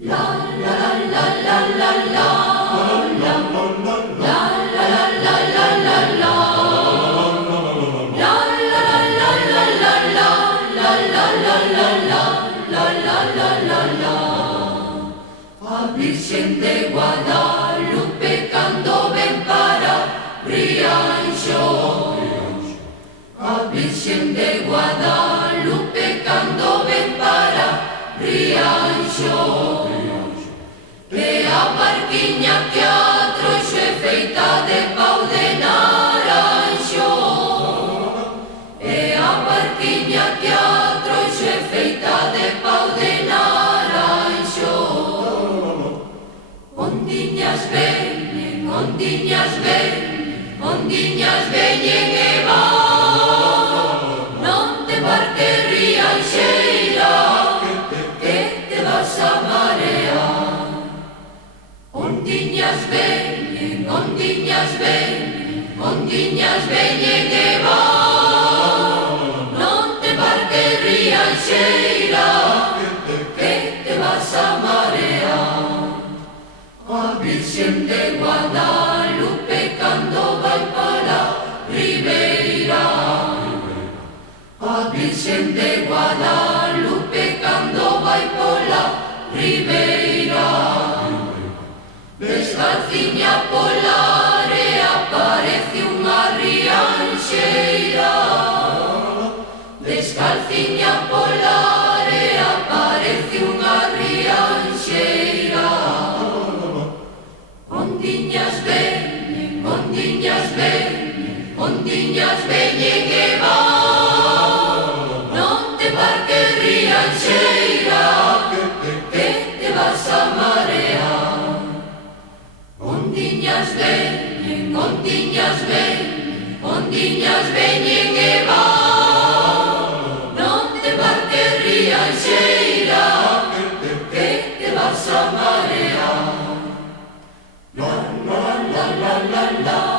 A Virxen de Guadalupe cando ven para Rianxo. A Virxen de Guadalupe cando ven para Rianxo. E a barquiña que a troixo é feita de pau de naranxo. E a barquiña que a troixo é feita de pau de naranxo. Ondiñas veñen, ondiñas veñen, ondiñas veñen e van. Non te embarques, rianxeira, que te vas a marear. Ondiñas veñen, ondiñas veñen, ondiñas veñen e van. Non te embarques, rianxeira, que te vas a marear. A Virxen de Guadalupe cando vai para Ribeira. A Virxen de Guadalupe cando vai pola Ribeira. Descalciña pola area parece unha rianxeira. Descalciña pola area parece unha rianxeira. Ondiñas veñen, ondiñas veñen, ondiñas veñen e van. Non te embarques, rianxeira, que te vas a marear. Ondiñas veñen, ondiñas veñen, ondiñas veñen e van. Non te embarques, rianxeira, que te vas a marear. La la la la la la.